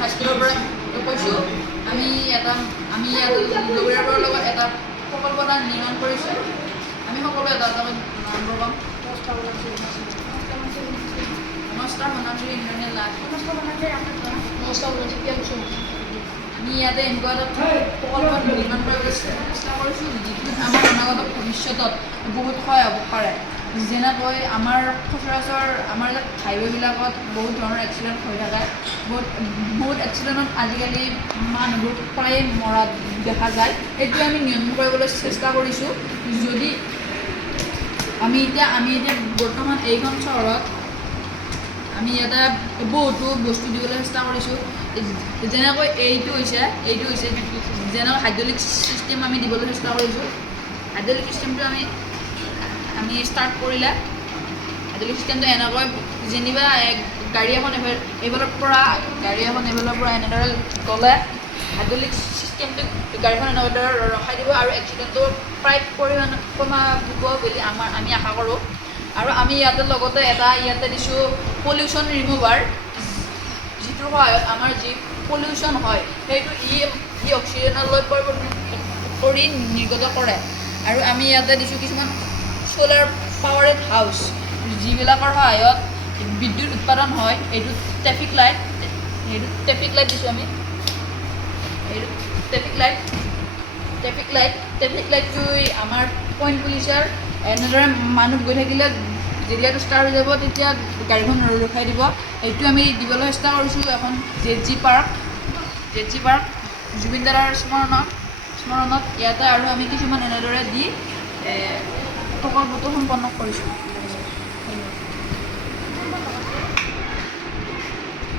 হাইস্কুলৰ পৰা কৈছোঁ আমি ইয়াত লগৰীয়াবোৰৰ লগত এটা প্ৰকল্প এটা নিৰ্মাণ কৰিছোঁ। আমি সকলোৱে এটা নাম ল'ম নমস্কাৰ বনাঞ্চল ইন্দ্ৰণীয় লাভ আমি ইয়াতে এনেকুৱা এটা প্ৰকল্প নিৰ্মাণ কৰিবলৈ চেষ্টা কৰিছোঁ যিটোত আমাৰ অনাগত ভৱিষ্যতত বহুত সহায় হ'ব পাৰে। যেনেকৈ আমাৰ সচৰাচৰ আমাৰ হাইৱেবিলাকত বহুত ধৰণৰ এক্সিডেণ্ট হৈ থাকে। বহুত এক্সিডেণ্টত আজিকালি মানুহবোৰ প্ৰায়ে মৰা দেখা যায়। সেইটো আমি নিয়ন্ত্ৰণ কৰিবলৈ চেষ্টা কৰিছোঁ। যদি আমি এতিয়া বৰ্তমান এইখন চহৰত আমি ইয়াতে বহুতো বস্তু দিবলৈ চেষ্টা কৰিছোঁ। যেনেকৈ এইটো হৈছে যেনেকৈ হাইড্ৰলিক ছিষ্টেম আমি দিবলৈ চেষ্টা কৰিছোঁ। হাইড্ৰলিক ছিষ্টেমটো আমি ষ্টাৰ্ট কৰিলে হাইড্ৰলিক ছিষ্টেমটো এনেকৈ যেনিবা গাড়ী এখন এইফালৰ পৰা এনেদৰে গ'লে হাইড্ৰলিক ছিষ্টেমটো গাড়ীখন এনেদৰে ৰখাই দিব আৰু এক্সিডেণ্টটো প্ৰায় পৰিমাণে কমাব বুলি আমি আশা কৰোঁ। আৰু আমি লগতে ইয়াতে দিছোঁ পলিউশ্যন ৰিমুভাৰ, যিটোৰ সহায়ত আমাৰ যি পলিউশ্যন হয় সেইটো ই অক্সিজেনলৈ পৰিৱৰ্তন কৰি নিৰ্গত কৰে। আৰু আমি ইয়াতে দিছোঁ কিছুমান চ'লাৰ পাৱাৰেড হাউচ, যিবিলাকৰ সহায়ত বিদ্যুৎ উৎপাদন হয়। এইটো ট্ৰেফিক লাইট দিছোঁ আমি। এইটো ট্ৰেফিক লাইটটো আমাৰ পইণ্ট পুলিচৰ এনেদৰে মানুহ গৈ থাকিলে যেতিয়াটো ষ্টাৰ্ট হৈ যাব তেতিয়া গাড়ীখন ৰখাই দিব। এইটো আমি দিবলৈ চেষ্টা কৰিছোঁ এখন জেড জি পাৰ্ক জুবিন দাদাৰ স্মৰণত ইয়াতে আৰু আমি কিছুমান এনেদৰে দি প্ৰকল্পটো সম্পন্ন কৰিছোঁ।